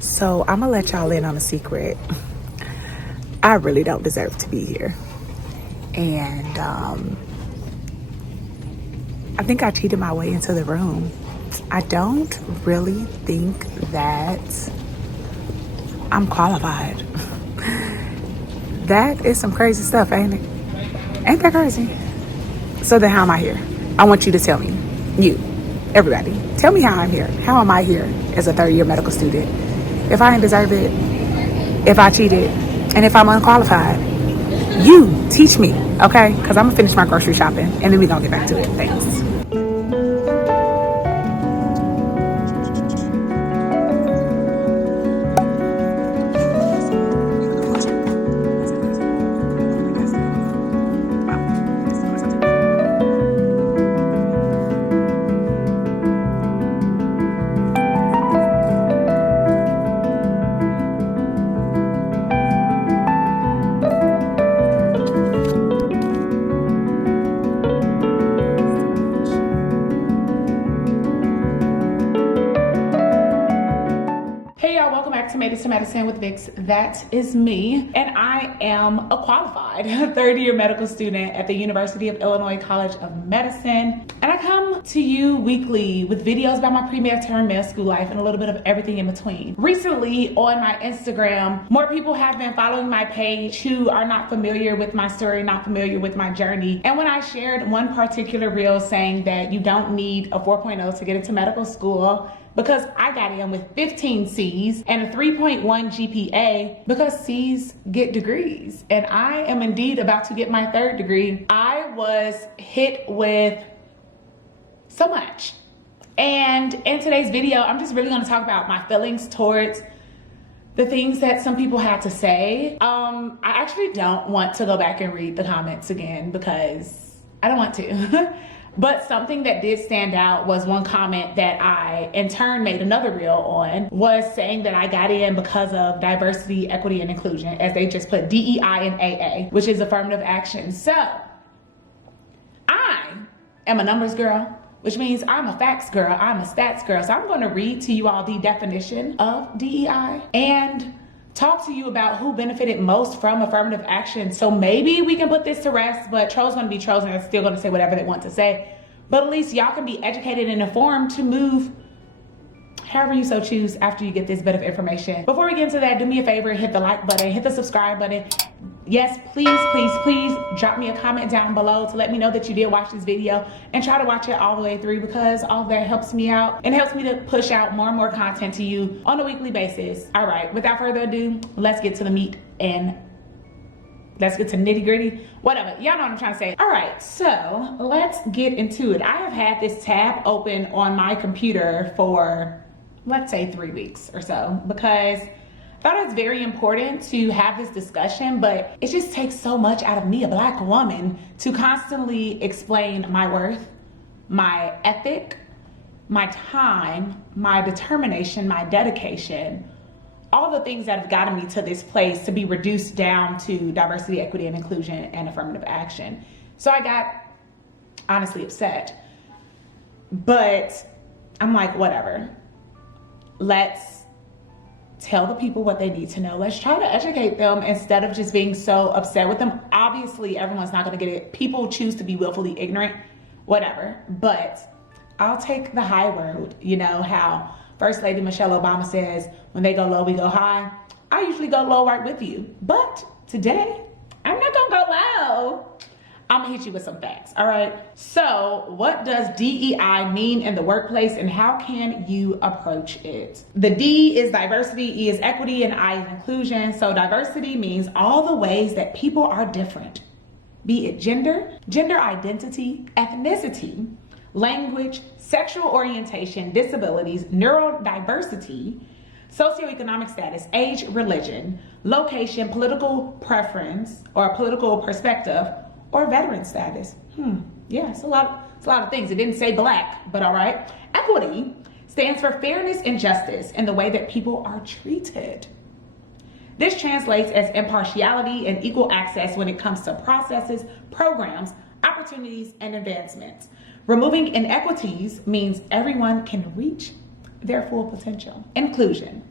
So I'm gonna let y'all in on a secret. I really don't deserve to be here. And I think I cheated my way into the room. I don't really think that I'm qualified. That is some crazy stuff, ain't it? Ain't that crazy? So then how am I here? I want you to tell me. You, everybody, tell me how I'm here. How am I here as a third year medical student? If I didn't deserve it, if I cheated, and if I'm unqualified, you teach me, okay? Because I'm gonna finish my grocery shopping and then we're gonna get back to it. Thanks. Hey y'all, welcome back to Medicine with Vix. That is me, and I am a qualified third-year medical student at the University of Illinois College of Medicine. And I come to you weekly with videos about my pre-med med school life and a little bit of everything in between. Recently on my Instagram, more people have been following my page who are not familiar with my story, not familiar with my journey. And when I shared one particular reel saying that you don't need a 4.0 to get into medical school, because I got in with 15 C's and a 3.1 GPA, because C's get degrees. And I am indeed about to get my third degree. I was hit with so much. And in today's video, I'm just really gonna talk about my feelings towards the things that some people had to say. I actually don't want to go back and read the comments again because I don't want to. But something that did stand out was one comment that I in turn made another reel on, was saying that I got in because of diversity, equity, and inclusion, as they just put DEI and AA, which is affirmative action. So I am a numbers girl, which means I'm a facts girl, I'm a stats girl. So I'm going to read to you all the definition of DEI and talk to you about who benefited most from affirmative action. So maybe we can put this to rest, but trolls gonna be trolls and they're still gonna say whatever they want to say. But at least y'all can be educated and informed to move however you so choose after you get this bit of information. Before we get into that, do me a favor, hit the like button, hit the subscribe button. Yes, please drop me a comment down below to let me know that you did watch this video, and try to watch it all the way through, because all of that helps me out and helps me to push out more and more content to you on a weekly basis. All right, without further ado, let's get to the meat and let's get to nitty gritty, whatever. Y'all know what I'm trying to say. All right, so let's get into it. I have had this tab open on my computer for, let's say, 3 weeks or so, because I thought it was very important to have this discussion, but it just takes so much out of me, a Black woman, to constantly explain my worth, my ethic, my time, my determination, my dedication, all the things that have gotten me to this place to be reduced down to diversity, equity, and inclusion and affirmative action. So I got honestly upset, but I'm like, whatever. Let's tell the people what they need to know. Let's try to educate them instead of just being so upset with them. Obviously, everyone's not going to get it. People choose to be willfully ignorant, whatever. But I'll take the high road. You know how First Lady Michelle Obama says, when they go low, we go high. I usually go low right with you. But today, I'm not going to go low. I'm gonna hit you with some facts, all right? So what does DEI mean in the workplace, and how can you approach it? The D is diversity, E is equity, and I is inclusion. So diversity means all the ways that people are different, be it gender, gender identity, ethnicity, language, sexual orientation, disabilities, neurodiversity, socioeconomic status, age, religion, location, political preference or political perspective, or veteran status. Yeah, it's a lot of things. It didn't say Black, but all right. Equity stands for fairness and justice in the way that people are treated. This translates as impartiality and equal access when it comes to processes, programs, opportunities, and advancements. Removing inequities means everyone can reach their full potential. Inclusion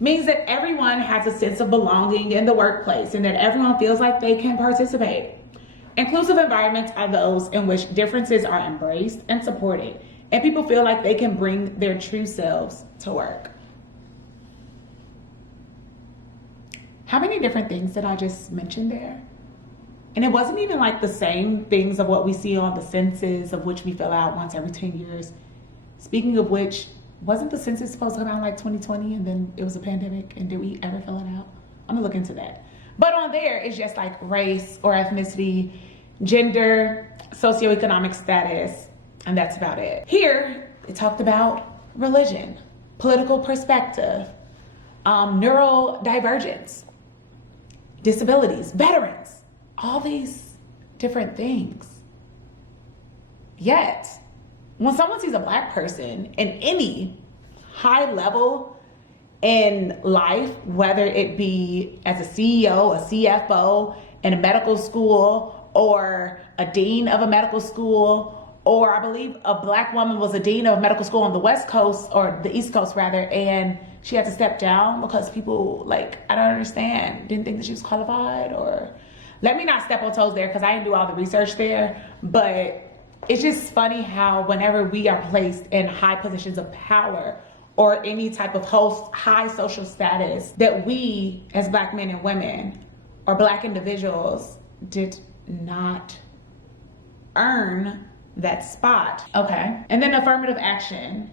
means that everyone has a sense of belonging in the workplace and that everyone feels like they can participate. Inclusive environments are those in which differences are embraced and supported, and people feel like they can bring their true selves to work. How many different things did I just mention there? And it wasn't even like the same things of what we see on the census, of which we fill out once every 10 years. Speaking of which, wasn't the census supposed to come out like 2020 and then it was a pandemic, and did we ever fill it out? I'm gonna look into that. But on there, it's just like race or ethnicity, gender, socioeconomic status, and that's about it. Here, it talked about religion, political perspective, neurodivergence, disabilities, veterans, all these different things. Yet, when someone sees a Black person in any high level in life, whether it be as a CEO, a CFO in a medical school, or a dean of a medical school, or I believe a Black woman was a dean of a medical school on the West Coast, or the East Coast rather, and she had to step down because people, like, I don't understand, didn't think that she was qualified, or let me not step on toes there because I didn't do all the research there, but it's just funny how whenever we are placed in high positions of power or any type of high social status, that we as Black men and women or Black individuals did not earn that spot. Okay. And then affirmative action.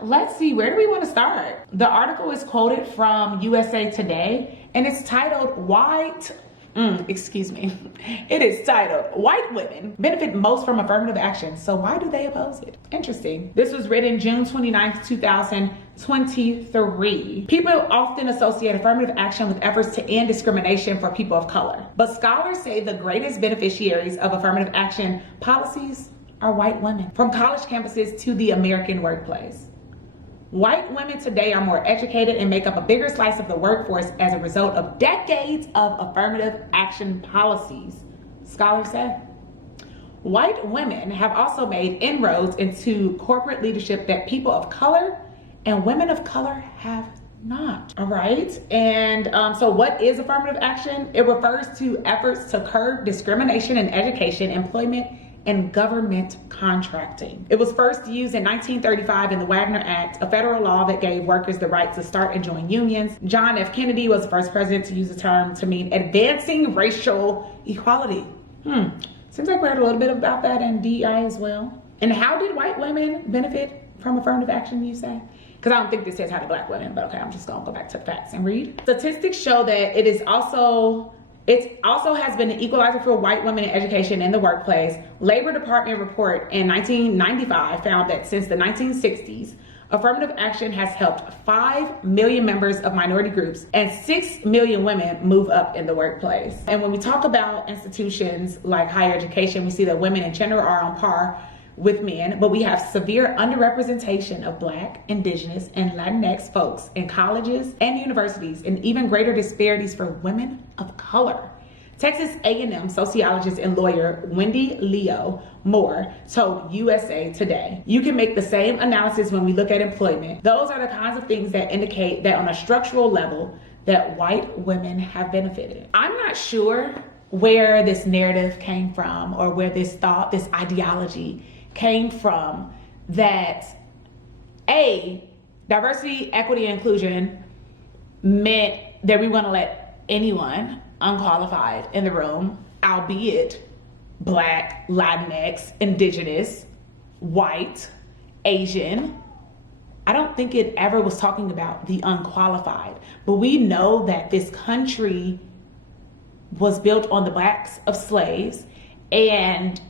Let's see, where do we want to start? The article is quoted from USA Today, and it's titled It is titled, White Women Benefit Most from Affirmative Action, so why do they oppose it? Interesting. This was written June 29th, 2023. People often associate affirmative action with efforts to end discrimination for people of color. But scholars say the greatest beneficiaries of affirmative action policies are white women, from college campuses to the American workplace. White women today are more educated and make up a bigger slice of the workforce as a result of decades of affirmative action policies, scholars say. White women have also made inroads into corporate leadership that people of color and women of color have not. All right. And so what is affirmative action? It refers to efforts to curb discrimination in education, employment, and government contracting. It was first used in 1935 in the Wagner Act, a federal law that gave workers the right to start and join unions. John F. Kennedy was the first president to use the term to mean advancing racial equality. Seems like we heard a little bit about that in DEI as well. And how did white women benefit from affirmative action, you say? Because I don't think this says how do Black women, but okay, I'm just gonna go back to the facts and read. Statistics show that it also has been an equalizer for white women in education and the workplace. Labor Department report in 1995 found that since the 1960s, affirmative action has helped 5 million members of minority groups and 6 million women move up in the workplace. And when we talk about institutions like higher education, we see that women in general are on par with men, but we have severe underrepresentation of Black, Indigenous, and Latinx folks in colleges and universities, and even greater disparities for women of color. Texas A&M sociologist and lawyer Wendy Leo Moore told USA Today, you can make the same analysis when we look at employment. Those are the kinds of things that indicate that on a structural level that white women have benefited. I'm not sure where this narrative came from or where this thought, this ideology came from, that diversity, equity, and inclusion meant that we want to let anyone unqualified in the room, albeit Black, Latinx, Indigenous, white, Asian. I don't think it ever was talking about the unqualified, but we know that this country was built on the backs of slaves, and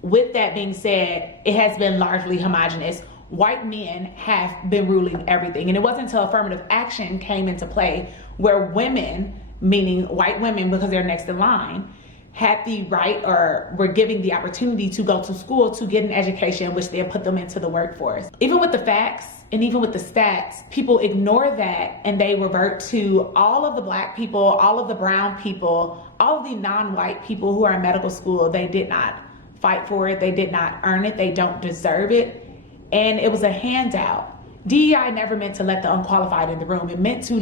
with that being said, it has been largely homogenous. White men have been ruling everything. And it wasn't until affirmative action came into play where women, meaning white women because they're next in line, had the right or were giving the opportunity to go to school to get an education, which then put them into the workforce. Even with the facts and even with the stats, people ignore that and they revert to all of the Black people, all of the brown people, all of the non-white people who are in medical school. They did not fight for it. They did not earn it. They don't deserve it. And it was a handout. DEI never meant to let the unqualified in the room. It meant to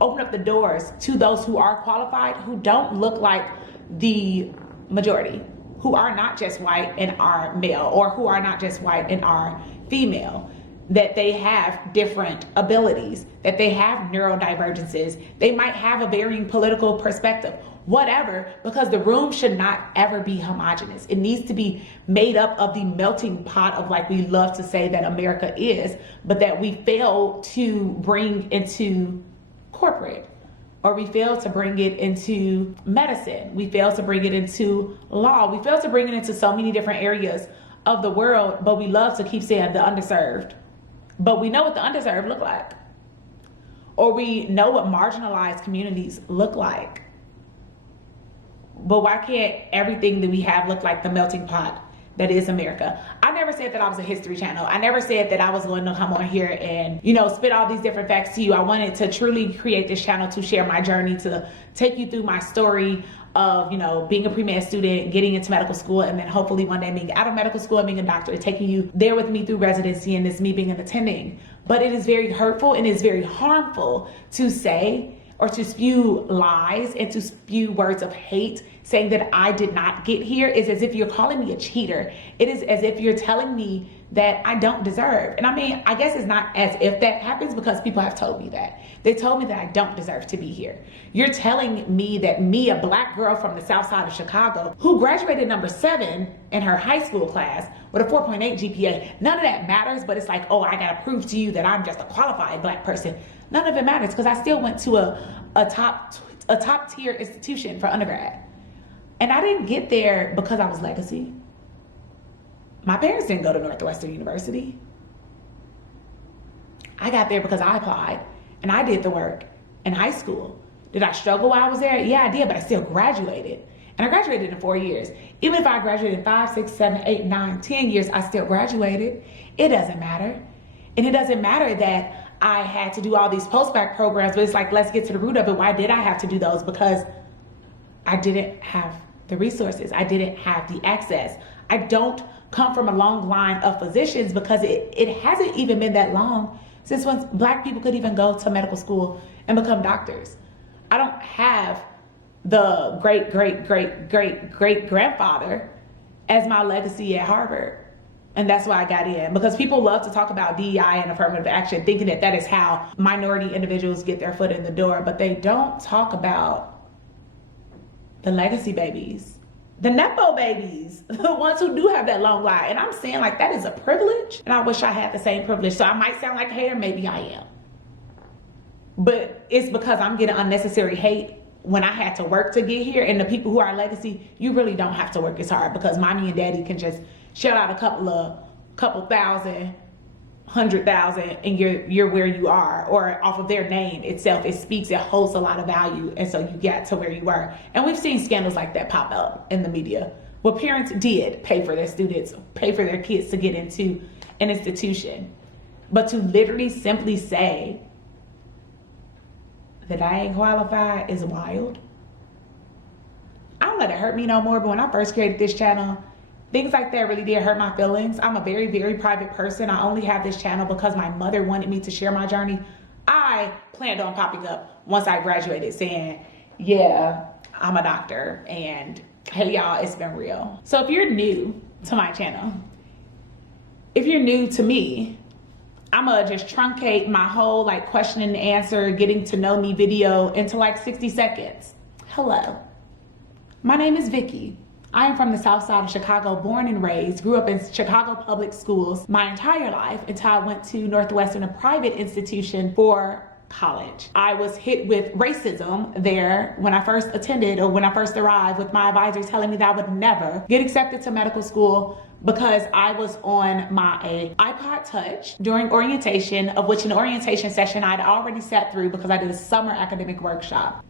open up the doors to those who are qualified, who don't look like the majority, who are not just white and are male, or who are not just white and are female, that they have different abilities, that they have neurodivergences, they might have a varying political perspective, whatever, because the room should not ever be homogenous. It needs to be made up of the melting pot of, like we love to say that America is, but that we fail to bring into corporate, or we fail to bring it into medicine. We fail to bring it into law. We fail to bring it into so many different areas of the world, but we love to keep saying the underserved. But we know what the underserved look like, or we know what marginalized communities look like. But why can't everything that we have look like the melting pot that is America? I never said that I was a history channel. I never said that I was going to come on here and, spit all these different facts to you. I wanted to truly create this channel to share my journey, to take you through my story of, being a pre-med student, getting into medical school, and then hopefully one day being out of medical school and being a doctor, taking you there with me through residency, and this me being an attending. But it is very hurtful and it is very harmful to say or to spew lies and to spew words of hate, saying that I did not get here. Is as if you're calling me a cheater. It is as if you're telling me that I don't deserve. And I mean, I guess it's not as if that happens, because people have told me that. They told me that I don't deserve to be here. You're telling me that me, a black girl from the south side of Chicago, who graduated number 7 in her high school class with a 4.8 GPA, none of that matters, but it's like, oh, I gotta prove to you that I'm just a qualified black person. None of it matters, because I still went to a top tier institution for undergrad. And I didn't get there because I was legacy. My parents didn't go to Northwestern University. I got there because I applied and I did the work in high school. Did I struggle while I was there? Yeah, I did, but I still graduated. And I graduated in 4 years. Even if I graduated in 5, 6, 7, 8, 9, 10 years, I still graduated. It doesn't matter. And it doesn't matter that I had to do all these post-bac programs, but it's like, let's get to the root of it. Why did I have to do those? Because I didn't have the resources. I didn't have the access. I don't come from a long line of physicians, because it hasn't even been that long since when black people could even go to medical school and become doctors. I don't have the great grandfather as my legacy at Harvard. And that's why I got in, because people love to talk about DEI and affirmative action, thinking that that is how minority individuals get their foot in the door, but they don't talk about the legacy babies, the Nepo babies, the ones who do have that long line. And I'm saying, like, that is a privilege, and I wish I had the same privilege. So I might sound like a hater, maybe I am. But it's because I'm getting unnecessary hate when I had to work to get here. And the people who are legacy, you really don't have to work as hard, because mommy and daddy can just shell out a couple thousand, 100,000, and you're where you are, or off of their name itself. It speaks, it holds a lot of value, and so you get to where you were. And we've seen scandals like that pop up in the media, where parents did pay for their students, pay for their kids to get into an institution. But to literally simply say that I ain't qualified is wild. I don't let it hurt me no more, but when I first created this channel, things like that really did hurt my feelings. I'm a very, very private person. I only have this channel because my mother wanted me to share my journey. I planned on popping up once I graduated saying, yeah, I'm a doctor, and hey y'all, it's been real. So if you're new to my channel, if you're new to me, I'ma just truncate my whole like question and answer, getting to know me video into like 60 seconds. Hello, my name is Vicky. I am from the south side of Chicago, born and raised, grew up in Chicago public schools my entire life until I went to Northwestern, a private institution, for college. I was hit with racism there when I first attended, or when I first arrived, with my advisor telling me that I would never get accepted to medical school because I was on my iPod Touch during orientation, of which an orientation session I'd already sat through because I did a summer academic workshop.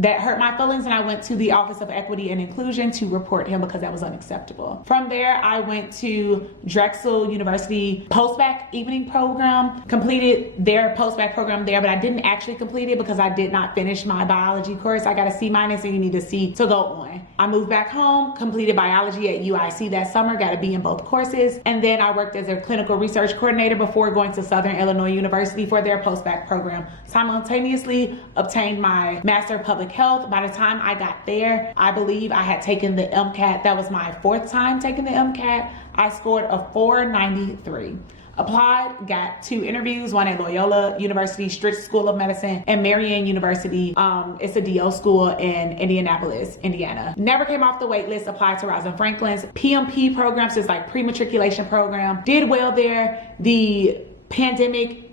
that hurt my feelings, and I went to the Office of Equity and Inclusion to report him because that was unacceptable. From there, I went to Drexel University post-bac evening program, completed their post-bac program there, but I didn't actually complete it because I did not finish my biology course. I got a C- and you need a C to go on. I moved back home, completed biology at UIC that summer, got a B in both courses, and then I worked as a clinical research coordinator before going to Southern Illinois University for their post-bac program. Simultaneously obtained my Master of Public Health. By the time I got there, I believe I had taken the MCAT. That was my 4th time taking the MCAT. I scored a 493. Applied, got 2 interviews, one at Loyola University Strict School of Medicine and Marian University. It's a DO school in Indianapolis, Indiana. Never came off the wait list. Applied to Rosalind Franklin's PMP programs, is like pre-matriculation program. Did well there. The pandemic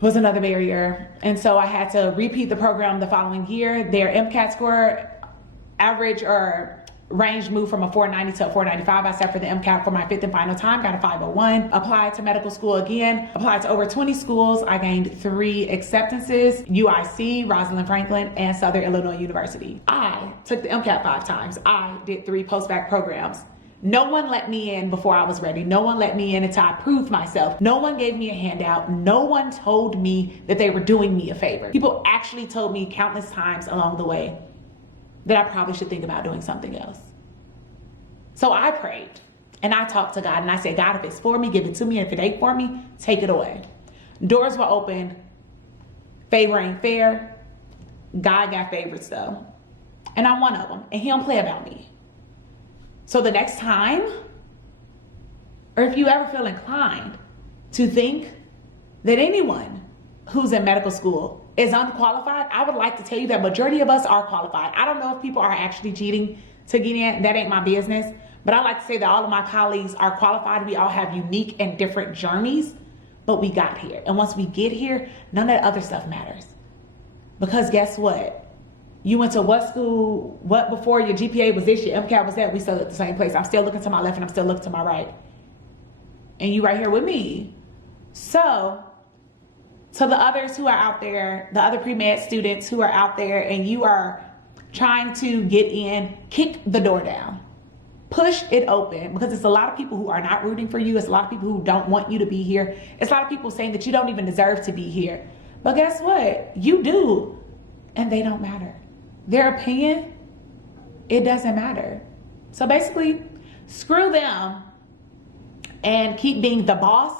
was another barrier, and so I had to repeat the program the following year. Their MCAT score average or range moved from a 490 to a 495. I sat for the MCAT for my 5th and final time, got a 501. Applied to medical school again, applied to over 20 schools. I gained 3 acceptances: UIC, Rosalind Franklin, and Southern Illinois University. I took the MCAT 5 times. I did 3 post-bac programs. No one let me in before I was ready. No one let me in until I proved myself. No one gave me a handout. No one told me that they were doing me a favor. People actually told me countless times along the way that I probably should think about doing something else. So I prayed and I talked to God and I said, God, if it's for me, give it to me. And if it ain't for me, take it away. Doors were open. Favor ain't fair. God got favorites though. And I'm one of them, and he don't play about me. So the next time, or if you ever feel inclined to think that anyone who's in medical school is unqualified, I would like to tell you that majority of us are qualified. I don't know if people are actually cheating to get in. That ain't my business. But I like to say that all of my colleagues are qualified. We all have unique and different journeys, but we got here. And once we get here, none of that other stuff matters. Because guess what? You went to what school, what before your GPA was this, your MCAT was that, we still at the same place. I'm still looking to my left and I'm still looking to my right. And you right here with me. So, to the others who are out there, the other pre-med students who are out there and you are trying to get in, kick the door down. Push it open, because it's a lot of people who are not rooting for you. It's a lot of people who don't want you to be here. It's a lot of people saying that you don't even deserve to be here. But guess what? You do, and they don't matter. Their opinion, it doesn't matter. So basically, screw them and keep being the boss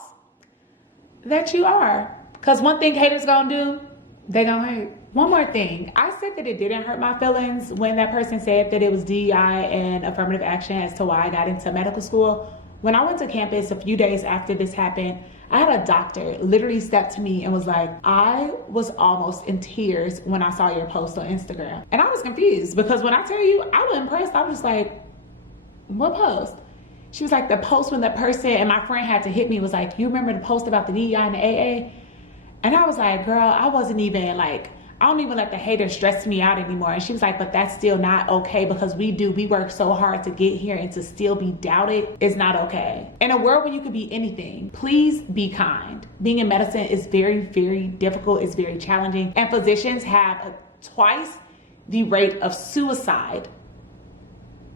that you are. Because one thing haters gonna do, they gonna hate. One more thing. I said that it didn't hurt my feelings when that person said that it was DEI and affirmative action as to why I got into medical school. When I went to campus a few days after this happened, I had a doctor literally step to me and was like, I was almost in tears when I saw your post on Instagram. And I was confused because when I tell you, I was impressed. I was just like, what post? She was like, the post when the person, and my friend had to hit me, was like, you remember the post about the DEI and the AA? And I was like, girl, I wasn't even like, I don't even let the haters stress me out anymore. And she was like, but that's still not okay, because we work so hard to get here, and to still be doubted is not okay. In a world where you could be anything, please be kind. Being in medicine is very, very difficult. It's very challenging. And physicians have twice the rate of suicide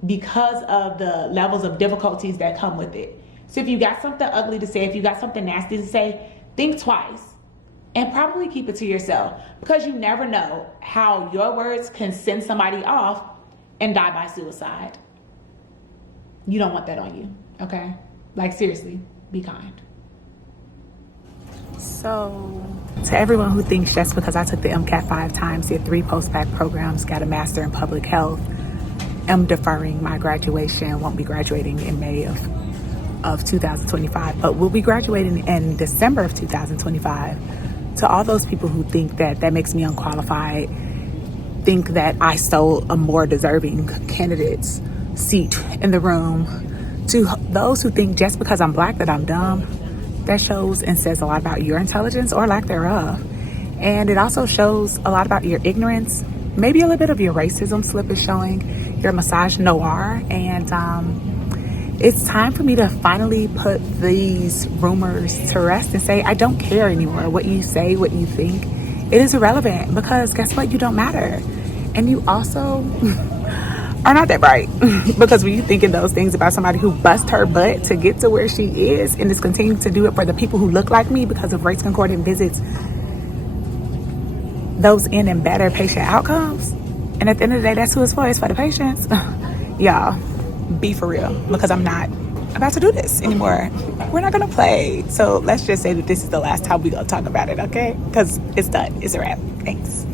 because of the levels of difficulties that come with it. So if you got something ugly to say, if you got something nasty to say, think twice. And probably keep it to yourself, because you never know how your words can send somebody off and die by suicide. You don't want that on you, okay? Like, seriously, be kind. So, to everyone who thinks just because I took the MCAT 5 times, did 3 post-bac programs, got a master in public health, am deferring my graduation, won't be graduating in May of 2025, but will be graduating in December of 2025. To all those people who think that makes me unqualified, think that I stole a more deserving candidate's seat in the room, to those who think just because I'm black that I'm dumb, that shows and says a lot about your intelligence or lack thereof. And it also shows a lot about your ignorance. Maybe a little bit of your racism slip is showing, your misogynoir, and it's time for me to finally put these rumors to rest and say, I don't care anymore what you say, what you think. It is irrelevant, because guess what? You don't matter. And you also are not that bright. Because when you thinking those things about somebody who bust her butt to get to where she is and is continuing to do it for the people who look like me because of race concordant visits, those end in better patient outcomes. And at the end of the day, that's who it's for. It's for the patients. Y'all, be for real, because I'm not about to do this anymore. We're not gonna play. So let's just say that this is the last time we gonna talk about it, okay? Because it's done. It's a wrap. Thanks.